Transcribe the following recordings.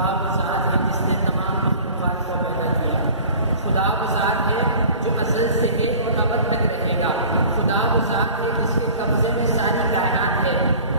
خدا وہ ذات ہے جس نے تمام مخلوقات کو پیدا کیا. خدا وہ ذات ہے جو ازل سے ہے اور ابد تک رہے گا. خدا وہ ذات ہے جس کے قبضے میں ساری کائنات ہے.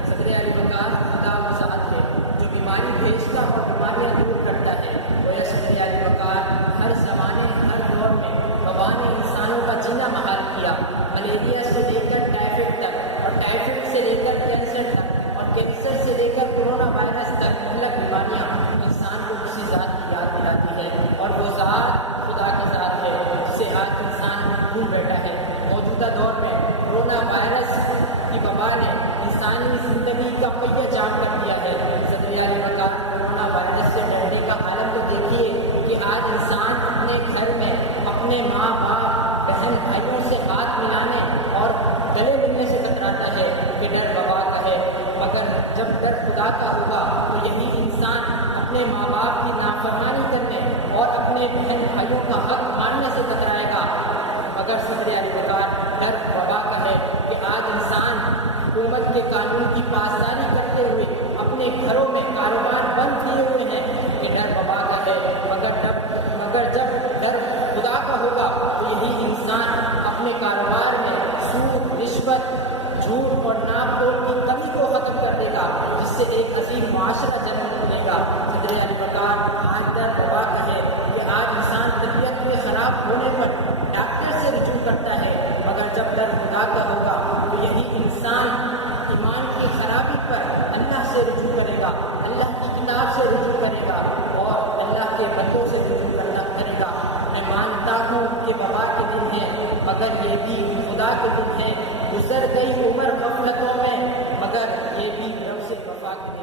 صدر علی وقار خدا وہ ذات ہے جو بیماری بھیجتا اور بیماریاں دور کرتا ہے. وہ صدر علی وقار ہر زمانے ہر دور میں وبا نے انسانوں کا جینا محال کیا. ملیریا سے لے کر ٹائیفائڈ تک اور ٹائیفائڈ سے لے کر کینسر تک اور کینسر سے لے کر کورونا وائرس تک مہلک بیماریاں انسان کو کسی ذات کی یاد دلاتی ہے. اور وہ ذات خدا کی ذات ہے جسے آج انسان بھول بیٹھا ہے. موجودہ دور میں کورونا وائرس کی وبا نے انسانی زندگی کا پہیہ جام کر دیا ہے. صدر علی وقار کورونا وائرس سے ڈرنے کا عالم تو دیکھیے کہ آج انسان اپنے گھر میں اپنے ماں باپ بہن بھائیوں سے ہاتھ ملانے اور گلے ملنے سے کتراتا ہے کہ ڈر وبا کا ہے. مگر جب ڈر خدا کا ہوگا تو یہی انسان اپنے ماں باپ کی نافرمانی کرنے اور اپنے بہن بھائیوں کا حق ماننے سے کترائے گا. مگر صدر علی وقار ڈر وبا کا ہے کہ آج انسان حکومت کے قانون کی پاسداری کرتے ہوئے اپنے گھروں میں کاروبار بند کیے ہوئے ہیں کہ ڈر وبا کا ہے. مگر جب ڈر خدا کا ہوگا تو یہی انسان اپنے کاروبار میں سود رشوت جھوٹ اور ناپ توپ کی کمی کو ختم کر دے گا جس سے ایک عظیم معاشرہ جنم ملے گا. صدر علی وقار آج ڈر وبا کا ہے کہ آج انسان طبیعت میں خراب ہونے پر ڈاکٹر سے رجوع کرتا ہے. مگر جب ڈر خدا کا ہوگا تو یہی انسان ایمان کی خرابی پر اللہ سے رجوع کرے گا, اللہ کی کتاب سے رجوع کرے گا اور اللہ کے بندوں سے رجوع کرے گا. میں مانتا ہوں کہ وبا کے دن ہیں مگر یہ بھی خدا کے دن ہیں. گزر گئی عمر غفلتوں میں مگر یہ بھی رب سے وفا کے دن